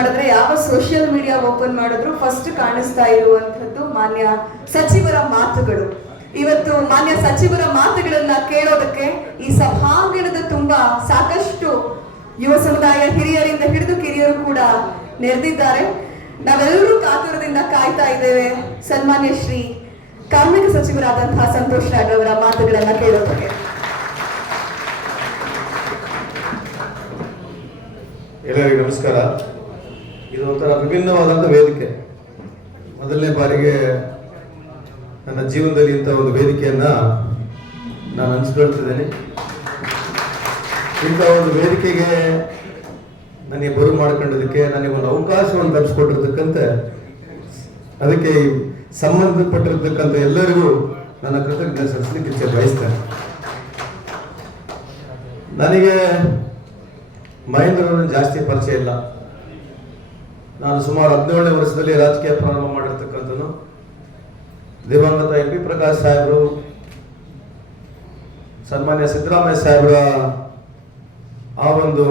ಮಾಡಿದ್ರೆ ಯಾವ social media open ಮಾಡಿದ್ರು ಫಸ್ಟ್ ಕಾಣಿಸ್ತಾ ಇರುವಂತದ್ದು ಮಾನ್ಯ ಸಚಿವರ ಮಾತುಗಳು. ಇವತ್ತು ಮಾನ್ಯ ಸಚಿವರ ಮಾತುಗಳನ್ನ ಕೇಳೋದಕ್ಕೆ ಈ ಸಭಾಂಗಣದ ತುಂಬಾ ಸಾಕಷ್ಟು ಯುವ ಸಮುದಾಯ ಹಿರಿಯರಿಂದ ಹಿಡಿದು ಕಿರಿಯರು ಕೂಡ ನೆರೆದಿದ್ದಾರೆ. ನಾವೆಲ್ಲರೂ ಕಾತುರದಿಂದ ಕಾಯ್ತಾ ಇದ್ದೇವೆ. ಸನ್ಮಾನ್ಯ ಶ್ರೀ ಕಾರ್ಮಿಕ ಸಚಿವರಾದಂತಹ ಸಂತೋಷ್ ರಾಡ್ ಅವರ ಮಾತುಗಳನ್ನ ಕೇಳೋದಕ್ಕೆ. ಎಲ್ಲರಿಗೂ ನಮಸ್ಕಾರ. ಇದು ಒಂಥರ ವಿಭಿನ್ನವಾದಂಥ ವೇದಿಕೆ. ಮೊದಲನೇ ಬಾರಿಗೆ ನನ್ನ ಜೀವನದಲ್ಲಿ ಇಂಥ ಒಂದು ವೇದಿಕೆಯನ್ನ ನಾನು ಹಂಚ್ಕೊಳ್ತಿದ್ದೇನೆ. ಇಂಥ ಒಂದು ವೇದಿಕೆಗೆ ನನಗೆ ಬರು ಮಾಡ್ಕೊಂಡದಕ್ಕೆ ನನಗೆ ಒಂದು ಅವಕಾಶವನ್ನು ತರಿಸ್ಕೊಟ್ಟಿರ್ತಕ್ಕಂತೆ ಅದಕ್ಕೆ ಸಂಬಂಧಪಟ್ಟಿರ್ತಕ್ಕಂಥ ಎಲ್ಲರಿಗೂ ನನ್ನ ಕೃತಜ್ಞತೆ ಸಲ್ಲಿಸಲಿಕ್ಕೆ ಬಯಸ್ತೇನೆ. ನನಗೆ ಮಹೇಂದ್ರ ಜಾಸ್ತಿ ಪರಿಚಯ ಇಲ್ಲ. ನಾನು ಸುಮಾರು ಹದಿನೇಳನೇ ವರ್ಷದಲ್ಲಿ ರಾಜಕೀಯ ಪ್ರಾರಂಭ ಮಾಡಿರ್ತಕ್ಕಂಥದ್ದು. ದಿವಂಗತ ಎಂ ಪಿ ಪ್ರಕಾಶ್ ಸಾಹೇಬರು, ಸನ್ಮಾನ್ಯ ಸಿದ್ದರಾಮಯ್ಯ ಸಾಹೇಬರ ಆ ಒಂದು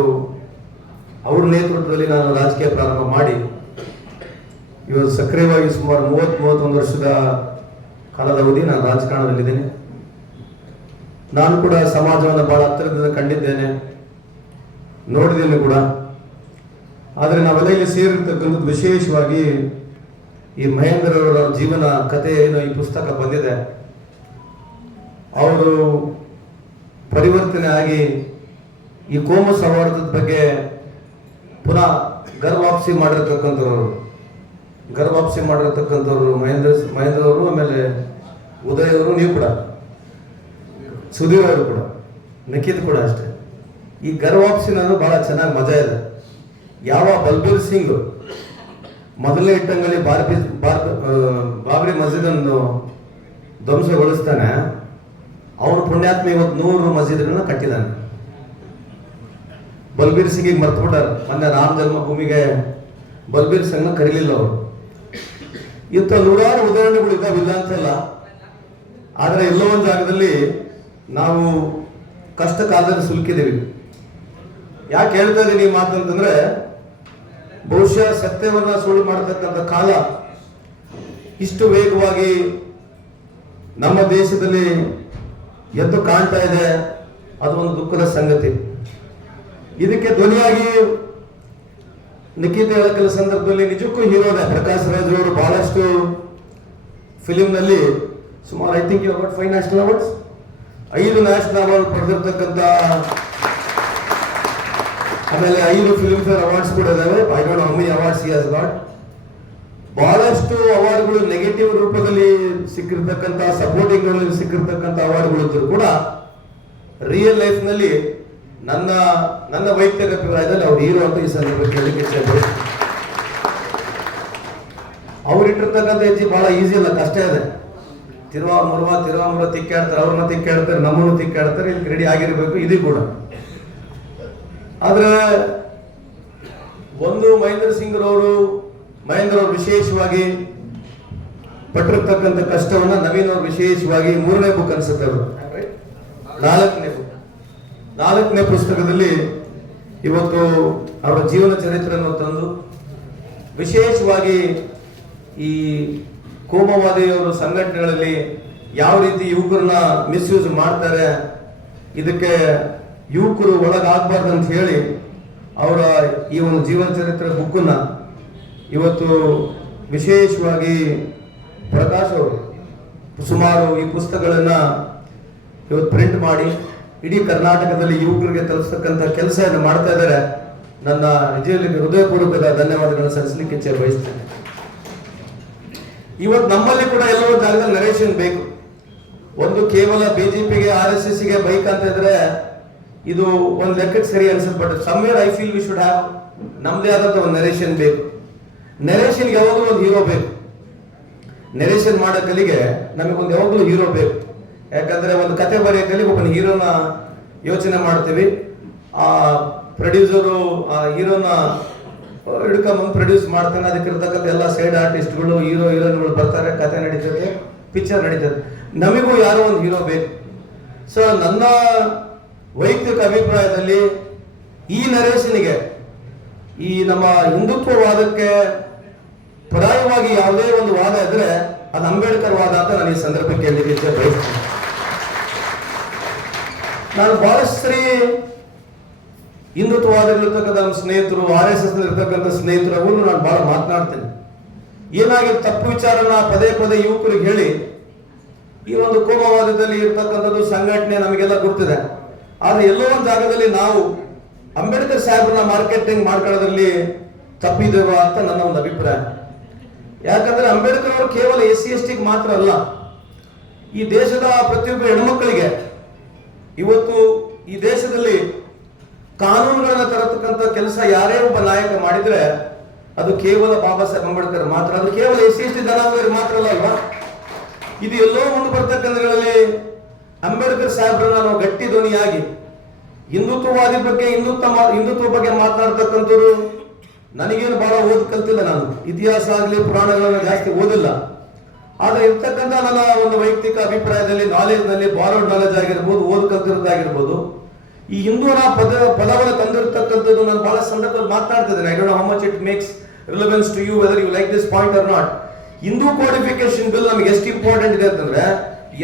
ಅವ್ರ ನೇತೃತ್ವದಲ್ಲಿ ನಾನು ರಾಜಕೀಯ ಪ್ರಾರಂಭ ಮಾಡಿ ಇವತ್ತು ಸಕ್ರಿಯವಾಗಿ ಸುಮಾರು ಮೂವತ್ತ್ ಮೂವತ್ತೊಂದು ವರ್ಷದ ಕಾಲದ ಅವಧಿ ನಾನು ರಾಜಕಾರಣದಲ್ಲಿದ್ದೇನೆ. ನಾನು ಕೂಡ ಸಮಾಜವನ್ನು ಬಹಳ ಹತ್ತಿರದಿಂದ ಕಂಡಿದ್ದೇನೆ. ನೋಡಿದ್ದೇನೆ ಕೂಡ. ಆದರೆ ನಾವೆಲ್ಲ ಇಲ್ಲಿ ಸೇರಿರ್ತಕ್ಕಂಥದ್ದು ವಿಶೇಷವಾಗಿ ಈ ಮಹೇಂದ್ರ ಅವರ ಜೀವನ ಕಥೆ ಏನೋ ಈ ಪುಸ್ತಕ ಬಂದಿದೆ. ಅವರು ಪರಿವರ್ತನೆ ಆಗಿ ಈ ಕೋಮ ಸೌಹಾರ್ದದ ಬಗ್ಗೆ ಪುನಃ ಗರ್ವಾಪ್ಸಿ ಮಾಡಿರ್ತಕ್ಕಂಥವ್ರು. ಗರ್ವಾಪ್ಸಿ ಮಾಡಿರ್ತಕ್ಕಂಥವ್ರು ಮಹೇಂದ್ರ ಮಹೇಂದ್ರ ಅವರು, ಆಮೇಲೆ ಉದಯ್ ಅವರು, ನೀವು ಕೂಡ. ಸುಧೀರ್ ಅವರು ಕೂಡ. ನಿಖಿತ್ ಕೂಡ ಅಷ್ಟೇ. ಈ ಗರ್ವಾಪ್ಸಿನದು ಬಹಳ ಚೆನ್ನಾಗಿ ಮಜಾ ಇದೆ. ಯಾವ ಬಲ್ಬೀರ್ ಸಿಂಗ್ ಮೊದಲನೇ ಇಟ್ಟಂಗಲ್ಲಿ ಬಾರ್ಬಿ ಬಾರ್ ಬಾಬ್ರಿ ಮಸ್ಜಿದ್ ಅನ್ನು ಧ್ವಂಸಗೊಳಿಸ್ತಾನೆ. ಅವನು ಪುಣ್ಯಾತ್ಮ ಇವತ್ತು ನೂರು ಮಸ್ಜಿದ್ಗಳನ್ನ ಕಟ್ಟಿದ್ದಾನೆ. ಬಲ್ಬೀರ್ ಸಿಂಗ್ ಸಿಂಗಿಗೆ ಮರ್ತ್ಬಿಟ್ಟಾರ. ಮೊನ್ನೆ ರಾಮ ಜನ್ಮಭೂಮಿಗೆ ಬಲ್ಬೀರ್ ಸಿಂಗ್ನ ಕರೀಲಿಲ್ಲ ಅವರು. ಇಂಥ ನೂರಾರು ಉದಾಹರಣೆಗಳು ಇದ್ದಾವೆ, ಇಲ್ಲ ಅಂತಲ್ಲ ಆದರೆ ಎಲ್ಲೋ ಒಂದು ಜಾಗದಲ್ಲಿ ನಾವು ಕಷ್ಟ ಕಾಲದಲ್ಲಿ ಸುಲ್ಕಿದ್ದೀವಿ. ಯಾಕೆ ಹೇಳ್ತಾ ಇದ್ದೀನಿ ಮಾತಂತಂದ್ರೆ ಬಹುಶಃ ಸತ್ಯವನ್ನ ಸುಳ್ಳು ಮಾಡತಕ್ಕಂಥ ಕಾಲ ಇಷ್ಟು ವೇಗವಾಗಿ ನಮ್ಮ ದೇಶದಲ್ಲಿ ಎದ್ದು ಕಾಣ್ತಾ ಇದೆ, ಅದು ಒಂದು ದುಃಖದ ಸಂಗತಿ. ಇದಕ್ಕೆ ಧ್ವನಿಯಾಗಿ ನಿಖಿತ್ ಹೇಳಕಲ ಸಂದರ್ಭದಲ್ಲಿ ನಿಜಕ್ಕೂ ಹೀರೋನೇ ಪ್ರಕಾಶ್ ರಾಜ್ ಅವರು ಬಹಳಷ್ಟು ಫಿಲಿಮ್ನಲ್ಲಿ ಸುಮಾರು I think award five national awards, ಐದು ನ್ಯಾಷನಲ್ ಅವಾರ್ಡ್ ಪಡೆದಿರ್ತಕ್ಕಂಥ ಆಮೇಲೆ ಐದು ಫಿಲ್ಮ್ ಫೇರ್ ಅವಾರ್ಡ್ಸ್ ಕೂಡ ಇದಾವೆ. I don't how many awards he has got ಬಹಳಷ್ಟು ಅವಾರ್ಡ್ಗಳು ನೆಗೆಟಿವ್ ರೂಪದಲ್ಲಿ ಸಿಕ್ಕಿರ್ತಕ್ಕಂಥ ಸಪೋರ್ಟಿಂಗ್ ಸಿಕ್ಕಿರ್ತಕ್ಕಂಥ ಅವಾರ್ಡ್ಗಳು ಇದ್ರು ಕೂಡ ರಿಯಲ್ ಲೈಫ್ನಲ್ಲಿ ನನ್ನ ನನ್ನ ವೈಯಕ್ತಿಕ ಅಭಿಪ್ರಾಯದಲ್ಲಿ ಅವ್ರು ಹೀರೋ ಅಂತ ಈ ಸಂದರ್ಭಕ್ಕೆ ಹೇಳಿಕೆ ಇಚ್ಛೆ ಪಡ್ತೀನಿ. ಅವ್ರು ಇಟ್ಟಿರ್ತಕ್ಕಂಥ ಹೆಜ್ಜೆ ಬಹಳ ಈಸಿ ಅಲ್ಲ, ಕಷ್ಟ ಇದೆ. ತಿರುವ ಮುರುವ ತಿರುವಾ ಮುರುವ ತಿಕ್ಕಾಡ್ತಾರೆ, ಅವ್ರನ್ನ ತಿಕ್ಕಾಡ್ತಾರೆ, ನಮ್ಮನ್ನು ತಿಕ್ಕಾಡ್ತಾರೆ, ಇಲ್ಲಿ ರೆಡಿ ಆಗಿರ್ಬೇಕು, ಇದು ಕೂಡ. ಆದ್ರೆ ಒಂದು ಮಹೇಂದ್ರ ಸಿಂಗ್ ರವರು ಮಹೇಂದ್ರ ಅವರು ವಿಶೇಷವಾಗಿ ಪಟ್ಟಿರ್ತಕ್ಕಂಥ ಕಷ್ಟವನ್ನ ನವೀನ್ ಅವರು ವಿಶೇಷವಾಗಿ ಮೂರನೇ ಬುಕ್ ಅನ್ಸುತ್ತೆ ಅವರು ನಾಲ್ಕನೇ ಬುಕ್ ನಾಲ್ಕನೇ ಪುಸ್ತಕದಲ್ಲಿ ಇವತ್ತು ಅವರ ಜೀವನ ಚರಿತ್ರೆಯನ್ನು ತಂದು ವಿಶೇಷವಾಗಿ ಈ ಕೋಮವಾದಿಯವರ ಸಂಘಟನೆಗಳಲ್ಲಿ ಯಾವ ರೀತಿ ಯುವಕರನ್ನ ಮಿಸ್ಯೂಸ್ ಮಾಡ್ತಾರೆ ಇದಕ್ಕೆ ಯುವಕರು ಒಳಗಾಗಬಾರ್ದು ಅಂತ ಹೇಳಿ ಅವರ ಈ ಒಂದು ಜೀವನ ಚರಿತ್ರೆ ಬುಕ್ಕನ್ನು ಇವತ್ತು ವಿಶೇಷವಾಗಿ ಪ್ರಕಾಶ್ ಅವರು ಸುಮಾರು ಈ ಪುಸ್ತಕಗಳನ್ನು ಇವತ್ತು ಪ್ರಿಂಟ್ ಮಾಡಿ ಇಡೀ ಕರ್ನಾಟಕದಲ್ಲಿ ಯುವಕರಿಗೆ ತಲುಪಿಸ್ತಕ್ಕಂಥ ಕೆಲಸ ಮಾಡ್ತಾ ಇದ್ದಾರೆ. ನನ್ನ ನಿಜದಲ್ಲಿ ಹೃದಯಪೂರ್ವಕದ ಧನ್ಯವಾದಗಳನ್ನು ಸಲ್ಲಿಸಲಿಕ್ಕೆ ಇಚ್ಛೆ ಬಯಸ್ತೇನೆ. ಇವತ್ತು ನಮ್ಮಲ್ಲಿ ಕೂಡ ಎಲ್ಲೋ ಜಾಗದಲ್ಲಿ ನರೇಶನ್ ಬೇಕು. ಒಂದು ಕೇವಲ ಬಿಜೆಪಿಗೆ ಆರ್ ಎಸ್ ಎಸ್ಗೆ ಬೈಕ್ ಅಂತ ಇದ್ರೆ ಇದು ಒಂದು ಲೆಕ್ಕಕ್ಕೆ ಸರಿ ಅನ್ಸುತ್ತೆ but somewhere I feel we should have ನಮ್ದೇ ಆದಂತ ಒಂದು ನೆರೇಷನ್ ಬೇಕು. ನೆರೇಷನ್ಗೆ ಯಾವಾಗಲೂ ಒಂದು ಹೀರೋ ಬೇಕು. ನೆರೇಷನ್ ಮಾಡೋ ಕಲಿಗೆ ನಮಗೊಂದು ಯಾವಾಗಲೂ ಹೀರೋ ಬೇಕು. ಯಾಕಂದ್ರೆ ಒಂದು ಕತೆ ಬರೆಯೋ ಕಲಿಗೆ ಒಬ್ಬನ ಹೀರೋನ ಯೋಚನೆ ಮಾಡ್ತೀವಿ. ಆ ಪ್ರೊಡ್ಯೂಸರು ಆ ಹೀರೋನ ಹಿಡ್ಕೊಂಬಂದು ಪ್ರೊಡ್ಯೂಸ್ ಮಾಡ್ತಾನೆ, ಅದಕ್ಕೆ ಇರ್ತಕ್ಕಂಥ ಎಲ್ಲ ಸೈಡ್ ಆರ್ಟಿಸ್ಟ್ಗಳು ಹೀರೋ ಹೀರೋನ್ಗಳು ಬರ್ತಾರೆ, ಕತೆ ನಡೀತದೆ ಪಿಕ್ಚರ್ ನಡೀತದೆ. ನಮಗೂ ಯಾರೋ ಒಂದು ಹೀರೋ ಬೇಕು. ಸೊ ನನ್ನ ವೈಯಕ್ತಿಕ ಅಭಿಪ್ರಾಯದಲ್ಲಿ ಈ ನರೇಶನಿಗೆ ಈ ನಮ್ಮ ಹಿಂದುತ್ವವಾದಕ್ಕೆ ಪರಾಯವಾಗಿ ಯಾವುದೇ ಒಂದು ವಾದ ಇದ್ರೆ ಅದು ಅಂಬೇಡ್ಕರ್ ವಾದ ಅಂತ ನಾನು ಈ ಸಂದರ್ಭಕ್ಕೆ ಹೇಳಲಿಕ್ಕೆ ಬಯಸ್ತೀನಿ. ನಾನು ಬಾಲಶ್ರೀ ಹಿಂದುತ್ವವಾದಗಳಿರ್ತಕ್ಕಂಥ ನಮ್ಮ ಸ್ನೇಹಿತರು, ಆರ್ ಎಸ್ ಎಸ್ ಇರ್ತಕ್ಕಂಥ ಸ್ನೇಹಿತರು ನಾನು ಬಹಳ ಮಾತನಾಡ್ತೇನೆ. ಏನಾಗಿ ತಪ್ಪು ವಿಚಾರನ ಪದೇ ಪದೇ ಯುವಕರಿಗೆ ಹೇಳಿ ಈ ಒಂದು ಕೋಮವಾದದಲ್ಲಿ ಇರ್ತಕ್ಕಂಥದ್ದು ಸಂಘಟನೆ ನಮಗೆಲ್ಲ ಗೊತ್ತಿದೆ ಆದ್ರೆ ಎಲ್ಲೋ ಒಂದು ಜಾಗದಲ್ಲಿ ನಾವು ಅಂಬೇಡ್ಕರ್ ಸಾಹೇಬ್ರನ್ನ ಮಾರ್ಕೆಟಿಂಗ್ ಮಾಡ್ಕೊಳ್ಳೋದ್ರಲ್ಲಿ ತಪ್ಪಿದೇವ ಅಂತ ನನ್ನ ಒಂದು ಅಭಿಪ್ರಾಯ. ಯಾಕಂದ್ರೆ ಅಂಬೇಡ್ಕರ್ ಅವರು ಕೇವಲ ಎಸ್ ಸಿ, ಎಸ್ ಟಿಗೆ ಮಾತ್ರ ಅಲ್ಲ, ಈ ದೇಶದ ಪ್ರತಿಯೊಬ್ಬ ಹೆಣ್ಮಕ್ಕಳಿಗೆ ಇವತ್ತು ಈ ದೇಶದಲ್ಲಿ ಕಾನೂನುಗಳನ್ನ ತರತಕ್ಕಂಥ ಕೆಲಸ ಯಾರೇ ಒಬ್ಬ ನಾಯಕ ಮಾಡಿದ್ರೆ ಅದು ಕೇವಲ ಬಾಬಾ ಸಾಹೇಬ್ ಅಂಬೇಡ್ಕರ್ ಮಾತ್ರ. ಅದು ಕೇವಲ ಎಸ್ ಸಿ, ಎಸ್ ಟಿ ಜನಾಂಗರಿಗೆ ಮಾತ್ರ ಅಲ್ಲ ಅಲ್ವಾ? ಇದು ಎಲ್ಲೋ ಮುಂದೆ ಬರ್ತಕ್ಕಂಥದ್ರಲ್ಲಿ ಅಂಬೇಡ್ಕರ್ ಸಾಹೇಬ್ರನ್ನ ನಾವು ಗಟ್ಟಿ ಧ್ವನಿಯಾಗಿ, ಹಿಂದುತ್ವವಾದಿ ಬಗ್ಗೆ ಹಿಂದುತ್ವ ಹಿಂದುತ್ವ ಬಗ್ಗೆ ಮಾತನಾಡ್ತಕ್ಕಂಥವ್ರು ನನಗೇನು ಬಹಳ ಓದ್ ಕಲ್ತಿಲ್ಲ ನಾನು. ಇತಿಹಾಸ ಆಗಲಿ, ಪುರಾಣಗಳನ್ನು ಜಾಸ್ತಿ ಓದಿಲ್ಲ. ಆದ್ರೆ ಇರ್ತಕ್ಕಂಥ ನನ್ನ ಒಂದು ವೈಯಕ್ತಿಕ ಅಭಿಪ್ರಾಯದಲ್ಲಿ ನಾಲೆಜ್ನಲ್ಲಿ ಬಾರೋಡ್ ನಾಲೆಜ್ ಆಗಿರ್ಬೋದು ಓದ್ ಕಲ್ತಿರೋದಾಗಿರ್ಬೋದು ಈ ಹಿಂದೂನ ಪದ ಪದವನ್ನು ತಂದಿರತಕ್ಕಂಥದ್ದು ನಾನು ಬಹಳ ಸಂದರ್ಭದಲ್ಲಿ ಮಾತನಾಡ್ತಿದ್ದೇನೆ I don't how much it makes relevance to you whether you like this point or not Hindu codification bill ನಮಗೆ ಎಷ್ಟು ಇಂಪಾರ್ಟೆಂಟ್ ಇದೆ ಅಂತಂದ್ರೆ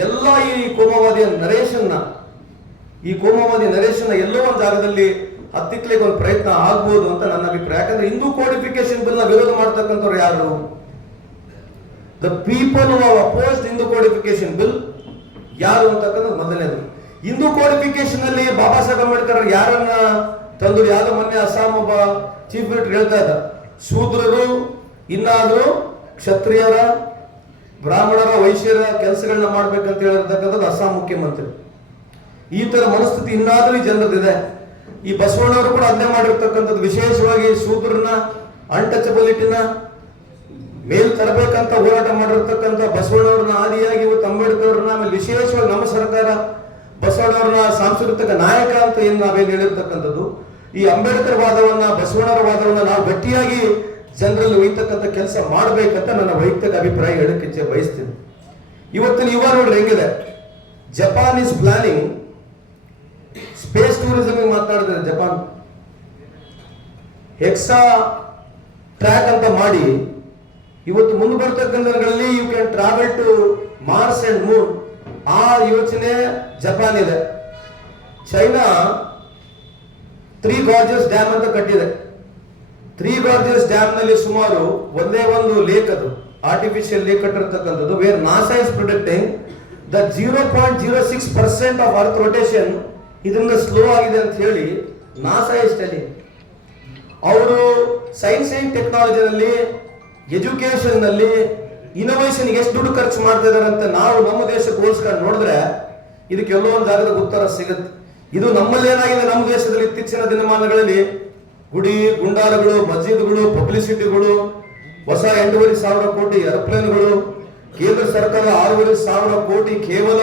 ಎಲ್ಲ ಈ ಕೋಮವಾದಿಯ ನರೇಶನ್ನ, ಈ ಕೋಮವಾದಿ ನರೇಶನ್ನ ಎಲ್ಲೋ ಒಂದು ಜಾಗದಲ್ಲಿ ಹತ್ತಿಕ್ಲಿಕ್ಕೆ ಒಂದು ಪ್ರಯತ್ನ ಆಗ್ಬೋದು ಅಂತ ನನ್ನ ಅಭಿಪ್ರಾಯ. ಯಾಕಂದ್ರೆ ಹಿಂದೂ ಕೋಡಿಫಿಕೇಶನ್ ಬಿಲ್ನ ವಿರೋಧ ಮಾಡ್ತಕ್ಕಂಥವ್ರು ಯಾರು? The people oppose Hindu codification bill ಯಾರು ಅಂತಕ್ಕಂಥದ್ದು ಮೊದಲನೇದು. ಹಿಂದೂ ಕೋಡಿಫಿಕೇಶನ್ ಅಲ್ಲಿ ಬಾಬಾ ಸಾಹೇಬ್ ಅಂಬೇಡ್ಕರ್ ಯಾರನ್ನ ತಂದು ಯಾರು? ಮೊನ್ನೆ ಅಸ್ಸಾಂ ಒಬ್ಬ ಚೀಫ್ ಮಿನಿಸ್ಟರ್ ಹೇಳ್ತಾ ಇದ್ದ. ಶೂದ್ರರು, ಇನ್ನಾದ್ರೂ ಕ್ಷತ್ರಿಯರ ಬ್ರಾಹ್ಮಣರ ವೈಶ್ಯರ ಕೆಲಸಗಳನ್ನ ಮಾಡ್ಬೇಕಂತ ಹೇಳಿರ್ತಕ್ಕಂಥದ್ದು ಅಸ್ಸಾಂ ಮುಖ್ಯಮಂತ್ರಿ. ಈ ತರ ಮನಸ್ಥಿತಿ ಇನ್ನಾದ್ರೂ ಜನರದಿದೆ. ಈ ಬಸವಣ್ಣವರು ಕೂಡ ಅದನ್ನೇ ಮಾಡಿರ್ತಕ್ಕಂಥದ್ದು. ವಿಶೇಷವಾಗಿ ಶೂದ್ರನ ಅನ್ಟಚಬಿಲಿಟಿನ ಮೇಲ್ ತರಬೇಕಂತ ಹೋರಾಟ ಮಾಡಿರ್ತಕ್ಕಂಥ ಬಸವಣ್ಣವ್ರನ್ನ ಆದಿಯಾಗಿ ಇವತ್ತು ಅಂಬೇಡ್ಕರ್ ಅವ್ರನ್ನ ಆಮೇಲೆ ವಿಶೇಷವಾಗಿ ನಮ್ಮ ಸರ್ಕಾರ ಬಸವಣ್ಣವ್ರನ್ನ ಸಾಂಸ್ಕೃತಿಕ ನಾಯಕ ಅಂತ ಏನು ನಾವೇನು ಹೇಳಿರ್ತಕ್ಕಂಥದ್ದು. ಈ ಅಂಬೇಡ್ಕರ್ ವಾದವನ್ನ ಬಸವಣ್ಣವರ ವಾದವನ್ನ ನಾವು ಗಟ್ಟಿಯಾಗಿ ಜನರಲ್ಲಿ ಒಯ್ತಕ್ಕಂಥ ಕೆಲಸ ಮಾಡಬೇಕಂತ ನನ್ನ ವೈಯಕ್ತಿಕ ಅಭಿಪ್ರಾಯ ಹೇಳಕ್ಕೆ ಬಯಸ್ತೀನಿ. ಇವತ್ತಿನ ಯುವ ನೋಡ್ರಿ ಹೆಂಗಿದೆ? Japan is planning space tourism ಮಾತನಾಡಿದ್ರೆ Japan hexa track ಅಂತ ಮಾಡಿ, ಇವತ್ತು ಮುಂದೆ ಬರ್ತಕ್ಕಂಥಗಳಲ್ಲಿ you can travel to Mars and moon ಆ ಯೋಚನೆ ಜಪಾನ್ ಇದೆ. ಚೈನಾ ತ್ರೀ ಗಾರ್ಜಸ್ ಡ್ಯಾಮ್ ಅಂತ ಕಟ್ಟಿದೆ. ತ್ರೀ ಗಾರ್ಜಸ್ ಡ್ಯಾಮ್ನಲ್ಲಿ ಸುಮಾರು ಒಂದೇ ಒಂದು ಲೇಕ್ ಅದು. Artificial lake ಕಟ್ಟಿರ್ತಕ್ಕಂಥದ್ದು where NASA is protecting the zero point zero six percent of earth rotation ಇದರಿಂದ ಸ್ಲೋ ಆಗಿದೆ ಅಂತ ಹೇಳಿ ನಾಸಾ ಇಸ್ ಟೆಲಿಂಗ್ ಅವರು ಸೈನ್ಸ್ ಅಂಡ್ ಟೆಕ್ನಾಲಜಿನಲ್ಲಿ ಎಜುಕೇಶನ್ನಲ್ಲಿ ಇನೋವೇಷನ್ ಎಷ್ಟು ದುಡ್ಡು ಖರ್ಚು ಮಾಡ್ತಾ ಇದಾರೆ ಅಂತ ನಾವು ನಮ್ಮ ದೇಶಕ್ಕೆ ಹೋಲಿಸ್ಕೊಂಡು ನೋಡಿದ್ರೆ ಇದಕ್ಕೆ ಎಲ್ಲೋ ಒಂದು ಜಾಗದ ಉತ್ತರ ಸಿಗುತ್ತೆ. ಇದು ನಮ್ಮಲ್ಲಿ ಏನಾಗಿದೆ? ನಮ್ಮ ದೇಶದಲ್ಲಿ ಇತ್ತೀಚಿನ ದಿನಮಾನಗಳಲ್ಲಿ ಗುಡಿ ಗುಂಡಾರಗಳು ಮಸ್ಜಿದ್ಗಳು ಪಬ್ಲಿಸಿಟಿಗಳು, ಹೊಸ ಎಂಟೂವರೆ ಸಾವಿರ ಕೋಟಿ ಏರ್ಪ್ಲೇನ್ಗಳು ಕೇಂದ್ರ ಸರ್ಕಾರ ಆರೂವರೆ ಸಾವಿರ ಕೋಟಿ ಕೇವಲ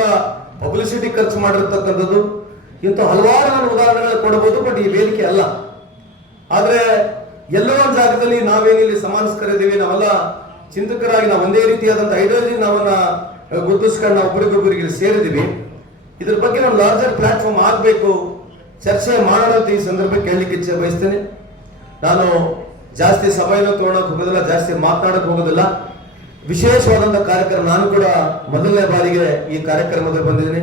ಪಬ್ಲಿಸಿಟಿ ಖರ್ಚು ಮಾಡಿರ್ತಕ್ಕಂಥದ್ದು. ಇಂಥ ಹಲವಾರು ನಾನು ಉದಾಹರಣೆಗಳು ಕೊಡಬಹುದು ಬಟ್ ಈ ವೇದಿಕೆ ಅಲ್ಲ. ಆದರೆ ಎಲ್ಲೋ ಒಂದು ಜಾಗದಲ್ಲಿ ನಾವೇನಿಲ್ಲಿ ಸಮಾನಸ್ಕರಿದ್ದೀವಿ, ನಾವೆಲ್ಲ ಚಿಂತಕರಾಗಿ ನಾವು ಒಂದೇ ರೀತಿಯಾದಂಥ ಐಡಿಯಾಲಜಿ ನಾವನ್ನ ಗುರುತಿಸ್ಕೊಂಡು ನಾವು ಒಬ್ಬರಿಗೊಬ್ಬರಿಗೆ ಸೇರಿದ್ದೀವಿ. ಇದ್ರ ಬಗ್ಗೆ ನಾವು ಲಾರ್ಜರ್ ಪ್ಲಾಟ್ಫಾರ್ಮ್ ಆಗಬೇಕು, ಚರ್ಚೆ ಮಾಡೋಣ ಈ ಸಂದರ್ಭಕ್ಕೆ ಕೇಳಲಿಕ್ಕೆ ಇಚ್ಛೆ ಬಯಸ್ತೇನೆ. ನಾನು ಜಾಸ್ತಿ ಸಮಯನ ತಗೊಳಕ್ ಹೋಗೋದಿಲ್ಲ, ಜಾಸ್ತಿ ಮಾತನಾಡಕ್ ಹೋಗೋದಿಲ್ಲ. ವಿಶೇಷವಾದಂಥ ಕಾರ್ಯಕ್ರಮ, ನಾನು ಕೂಡ ಮೊದಲನೇ ಬಾರಿಗೆ ಈ ಕಾರ್ಯಕ್ರಮದಲ್ಲಿ ಬಂದಿದ್ದೀನಿ.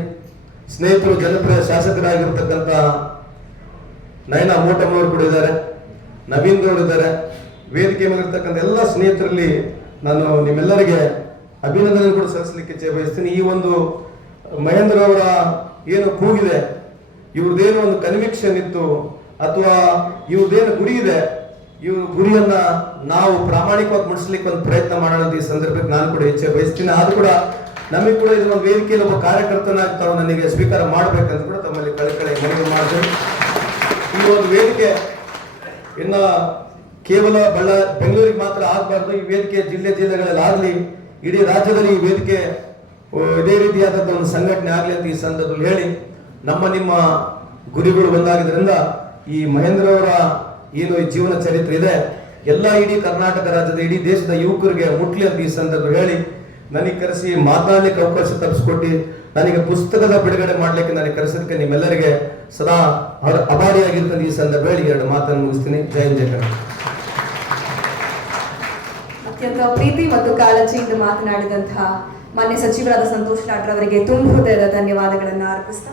ಸ್ನೇಹಿತರು, ಜನಪ್ರಿಯ ಶಾಸಕರಾಗಿರ್ತಕ್ಕಂಥ ನಯನ ಮೋಟಮ್ಮವರು ಕೂಡ ಇದ್ದಾರೆ, ನವೀನ್ ಗೌಡ್ ಇದ್ದಾರೆ. ವೇದಿಕೆ ಮೇಲಿರ್ತಕ್ಕಂಥ ಎಲ್ಲ ಸ್ನೇಹಿತರಲ್ಲಿ ನಾನು ನಿಮ್ಮೆಲ್ಲರಿಗೆ ಅಭಿನಂದನೆ ಕೂಡ ಸಲ್ಲಿಸಲಿಕ್ಕೆ ಬಯಸ್ತೀನಿ. ಈ ಒಂದು ಮಹೇಂದ್ರ ಅವರ ಏನು ಕೂಗಿದೆ, ಇವ್ರದ್ದೇನು ಒಂದು ಕನ್ವಿಕ್ಷನ್ ಇತ್ತು. ಅಥವಾ ಇವ್ರದ್ದೇನು ಗುರಿ ಇದೆ, ಇವ್ರ ಗುರಿಯನ್ನ ನಾವು ಪ್ರಾಮಾಣಿಕವಾಗಿ ಮುಡಿಸ್ಲಿಕ್ಕೆ ಒಂದು ಪ್ರಯತ್ನ ಮಾಡೋಣ ಈ ಸಂದರ್ಭಕ್ಕೆ ನಾನು ಕೂಡ ಹೆಚ್ಚು ಬಯಸ್ತೀನಿ ಆದ್ರೂ ಕೂಡ ನಮಗೆ ಕೂಡ ಇದು ಒಂದು ವೇದಿಕೆಯಲ್ಲಿ ಒಬ್ಬ ಕಾರ್ಯಕರ್ತನಾಗಿ ತಾವು ನನಗೆ ಸ್ವೀಕಾರ ಮಾಡ್ಬೇಕಂತ ಕೂಡ ತಮ್ಮಲ್ಲಿ ಕಳೆ ಮನವಿ ಮಾಡ್ತೇನೆ. ಈ ಒಂದು ವೇದಿಕೆ ಇನ್ನ ಕೇವಲ ಬಳ್ಳ, ಬೆಂಗಳೂರಿಗೆ ಮಾತ್ರ ಆಗಬಾರ್ದು, ಈ ವೇದಿಕೆ ಜಿಲ್ಲೆ ಜಿಲ್ಲೆಗಳಲ್ಲಿ ಆಗಲಿ, ಇಡೀ ರಾಜ್ಯದಲ್ಲಿ ಈ ವೇದಿಕೆ ಇದೇ ರೀತಿಯಾದಂಥ ಒಂದು ಸಂಘಟನೆ ಆಗಲಿ ಅಂತ ಈ ಸಂದರ್ಭದಲ್ಲಿ ಹೇಳಿ, ನಮ್ಮ ನಿಮ್ಮ ಗುರಿಗಳು ಒಂದಾಗಿದ್ದರಿಂದ ಈ ಮಹೇಂದ್ರ ಅವರ ಏನು ಜೀವನ ಚರಿತ್ರೆ ಇದೆ, ಎಲ್ಲ ಇಡೀ ಕರ್ನಾಟಕ ರಾಜ್ಯದ ಇಡೀ ದೇಶದ ಯುವಕರಿಗೆ ಮುಟ್ಲಿ ಅಂತ ಈ ಸಂದರ್ಭ ಹೇಳಿ, ನನಗೆ ಕರೆಸಿ ಮಾತನಾಡಲಿಕ್ಕೆ ಅವಕಾಶ ತಪ್ಪಿಸ್ಕೊಟ್ಟು, ನನಗೆ ಪುಸ್ತಕದ ಬಿಡುಗಡೆ ಮಾಡ್ಲಿಕ್ಕೆ ನನಗೆ ಕರೆಸೋದಕ್ಕೆ ನಿಮ್ಮೆಲ್ಲರಿಗೆ ಸದಾ ಅವರ ಅಭಾರಿಯಾಗಿರ್ತದೆ ಈ ಸಂದರ್ಭ ಹೇಳಿ, ಎರಡು ಮಾತನ್ನು ಮುಗಿಸ್ತೀನಿ. ಜೈ ಹಿಂದ್, ಜೈ ಕರ್ನಾಟಕ ಅತ್ಯಂತ ಪ್ರೀತಿ ಮತ್ತು ಕಾಳಜಿಯಿಂದ ಮಾತನಾಡಿದಂತಹ ಮಾನ್ಯ ಸಚಿವರಾದ ಸಂತೋಷ್ ಲಾಡ್ ಅವರಿಗೆ ತುಂಬ ಹೃದಯದ ಧನ್ಯವಾದಗಳನ್ನು ಅರ್ಪಿಸ್ತಾ